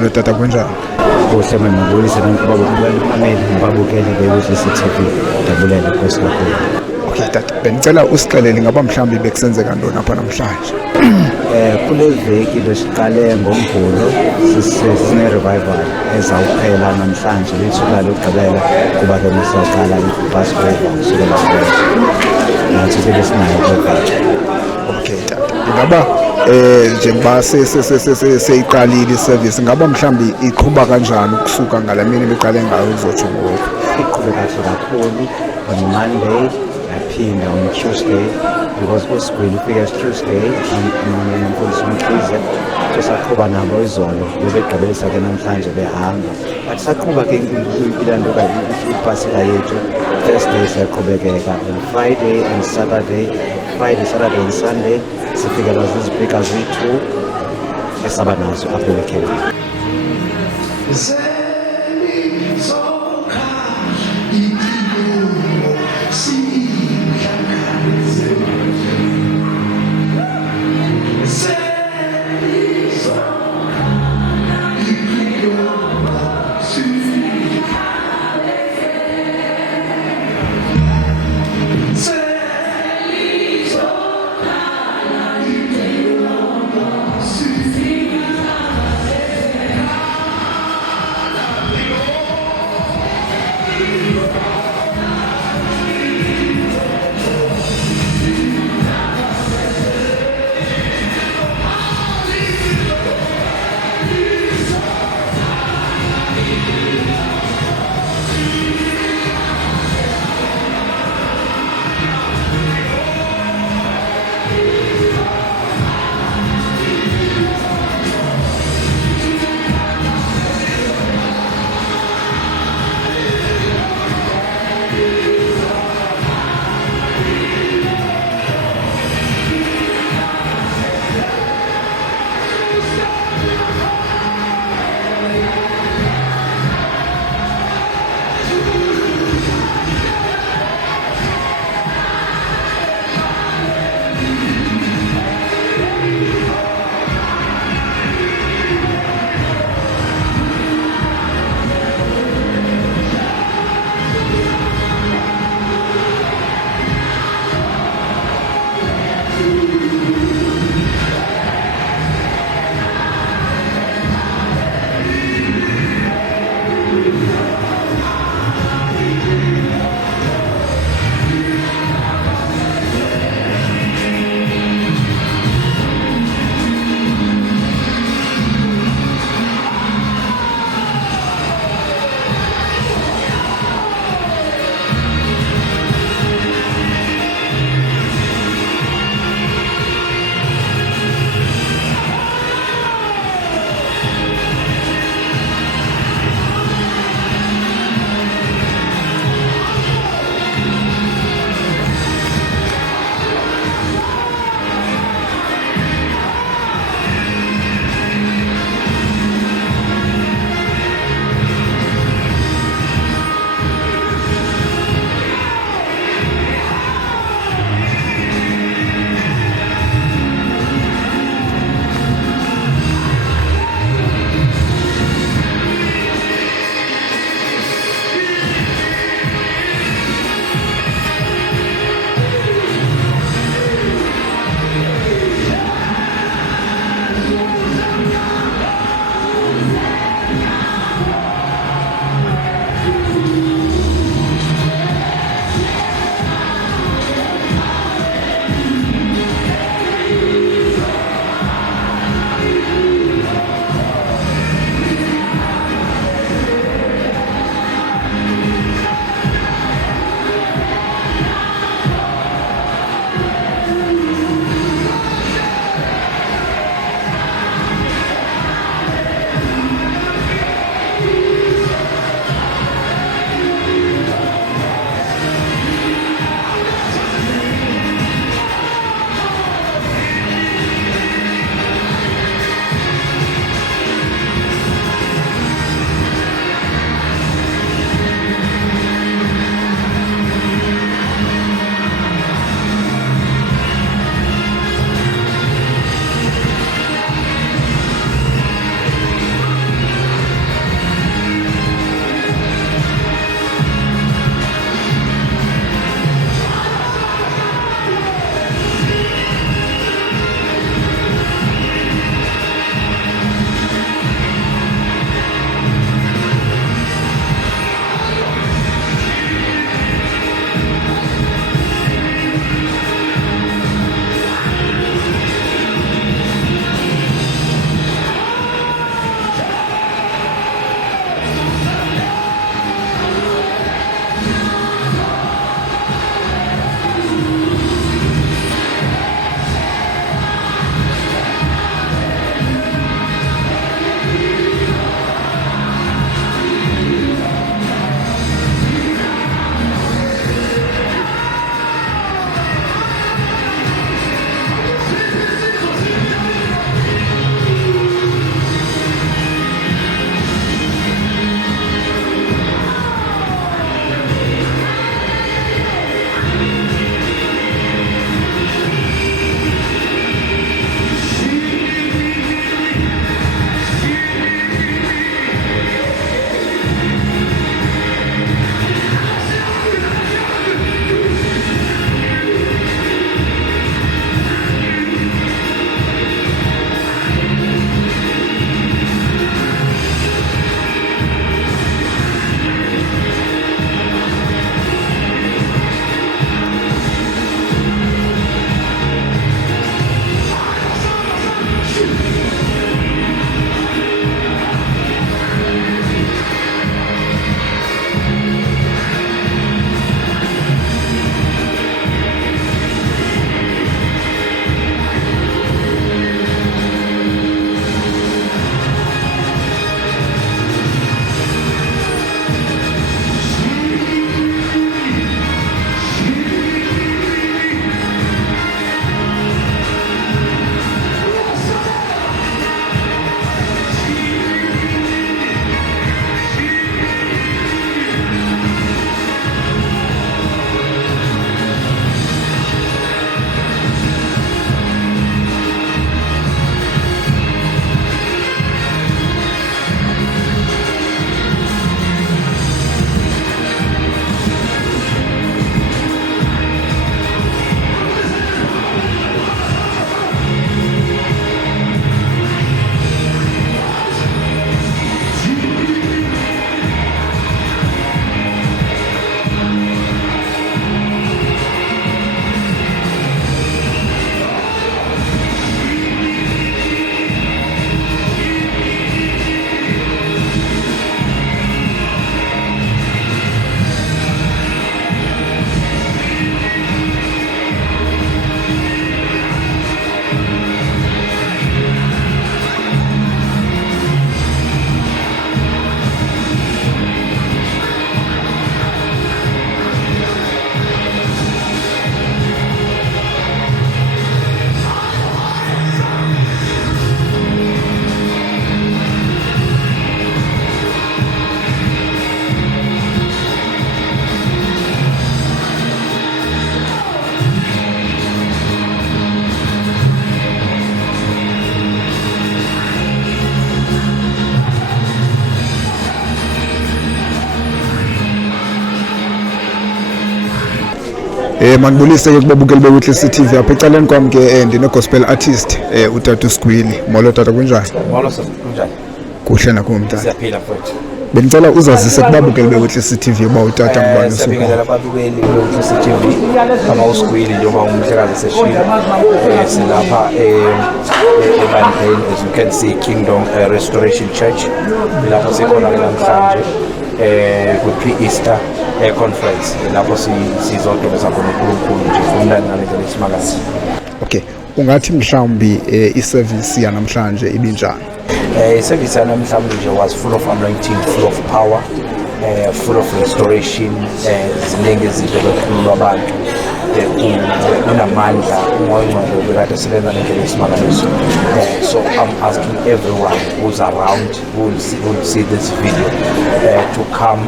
Izolo tata kunjani? Kuhle ngibulisa ngibabukele beku-CCTV dabulele Nkosi kakhulu. Okay tata, benicela usixelele ngaba mhlawumbi bekusenzeka ntoni apha namhlanje. Kule veki besiqale ngoMvulo sine-revival ezawuphela namhlanje lithuba lokugqibela kuba ke masaqala i-Passover kusukela nathi besinayo kweveki. Okay tata, ingaba njengoba seyiqalile iservice ngaba mhlawumbi iqhuba kanjani ukusuka ngalamini beqale ngayo uzotsho ngoku? Iqhube kahle kakhulu on Monday yaphinda on Tuesday because uSgwili ufika Tuesday nomfundisi Mkhize sisaqhuba nabo izolo bebegqibelisa ke namhlanje behamba but saqhuba ke ilantuka iPasika yethu Thursday siyaqhubekeka on Friday and Saturday and Sunday sifikela zizibhika zethu esabanazo apho weekend. Mandibulise ke kubabukeli beWitness TV apha ecaleni kwami ke ndine-gospel artist utata Sgwili. Molo tata, kunjani? Molo sisi, kunjani? Kuhle nakum tata. Siyaphila futhi. Bendicela uzazise kubabukeli beWitness TV uba utata ngubani usuku. Siyabingelela ababukeli beWitness TV kama uSgwili njengoba umhlekazi seshilo. Silapha ebandleni, as you can see, Kingdom Restoration Church. Lapho sikhona namhlanje kwi-Easter conference. Lapho sizodumisa khona uNkulunkulu nje kumnandi ngalendlela esimakazi. Okay, ungathi mhlawumbi iservice yanamhlanje ibinjani? Service yanamhlanje nje was full of anointing, full of power, full of restoration, ziningi izinto bekhululwa abantu, kunamandla, umoya ongcwele ubekade sebenza ngendlela esimangaliso. So I'm asking everyone who's around, who will see this video, to come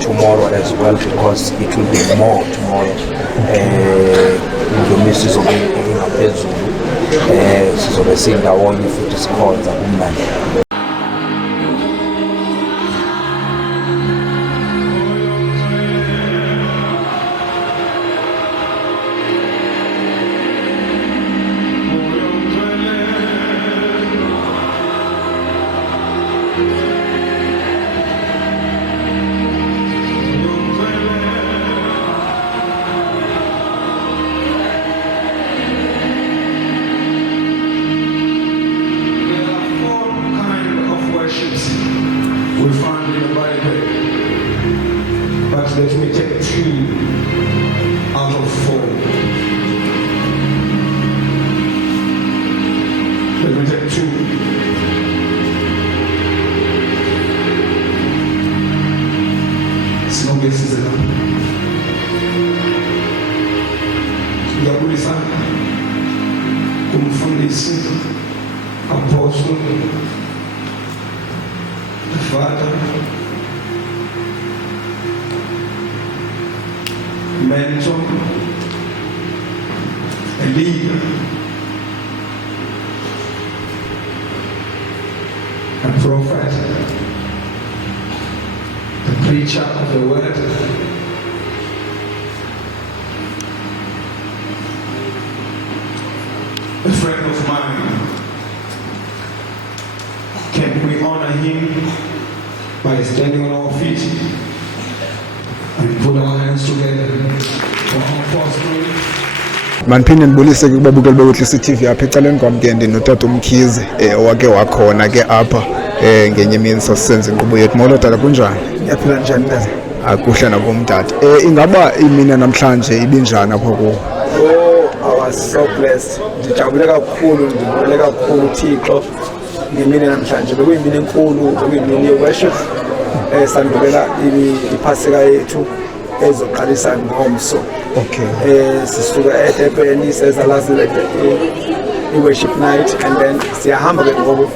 tomorrow as well, because it will be more tomorrow. Ndomi sizobe ingaphezulu, sizobe sindawonye futhi sikhonza kumnandi. We find in the Bible, but let me take 2 out of 4. Let me take 2. Sinongesizela. Ngiyabulisa kumfundisi apostle Father, mentor, a leader, a prophet, the preacher of the word, a friend of mine. Can we honor him by standing on our feet and put our hands together for our apostle? Mandiphinde ndibulise ke kubabukeli beWitness TV apha ecaleni kwami ke ndinotata Mkhize owake wakhona ke apha ngenye imini sasisenza inkqubo yethu. Molo tata, kunjani? Yaphila njani tata? Akuhle nakum tata. Ingaba imini namhlanje ibinjani apha kuwo? I was so blessed. Ndijabule kakhulu, ndibulele kakhulu uThixo ngemini namhlanje. Bekuyimini enkulu, bekuyimini ye-worship. Sandubela iphasika yethu ezoqalisa ngomso. Okay. Sisuka eDurban seza la i-worship night, and then siyahamba ke ngoku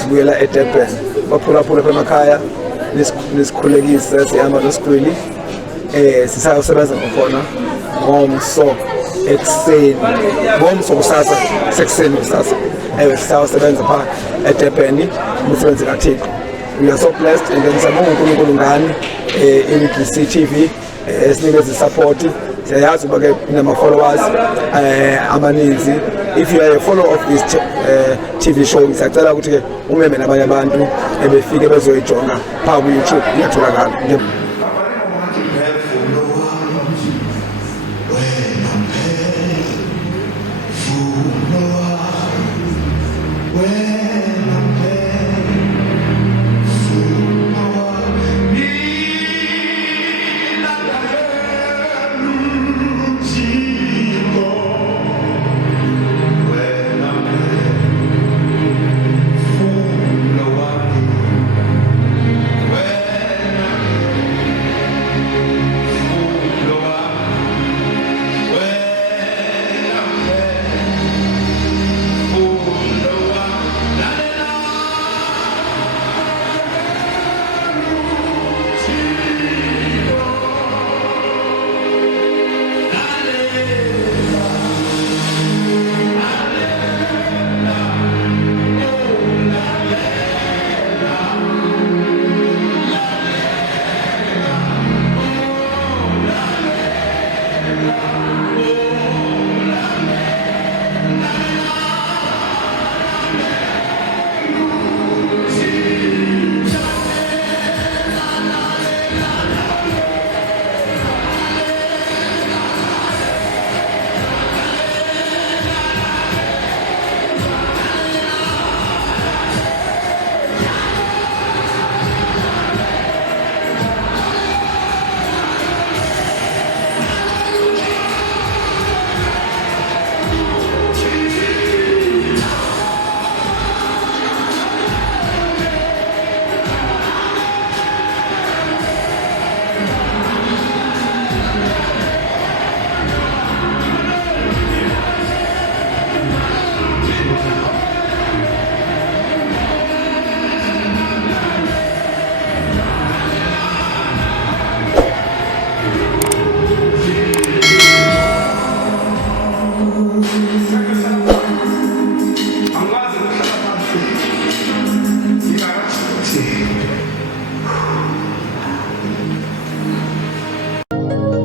sibuyela eDurban. Baphulaphula emakhaya nisikhulekise, sihamba noSgwili. Sisayosebenza khona ngomso ekuseni, ngomso kusasa, sekuseni kusasa. Sisayosebenza pha eDurban umsebenzi kaThixo. We are so blessed, and then siyabonga uNkulunkulu ngani iWitness TV sinikeza support. Siyayazi uba ke inama-followers amaninzi. If you are a follower of this TV show, ngisacela ukuthi ke umeme nabanye abantu ebefike bezoyijonga pha ku-YouTube, iyatholakala.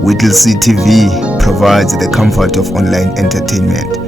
Whittlesea TV provides the comfort of online entertainment.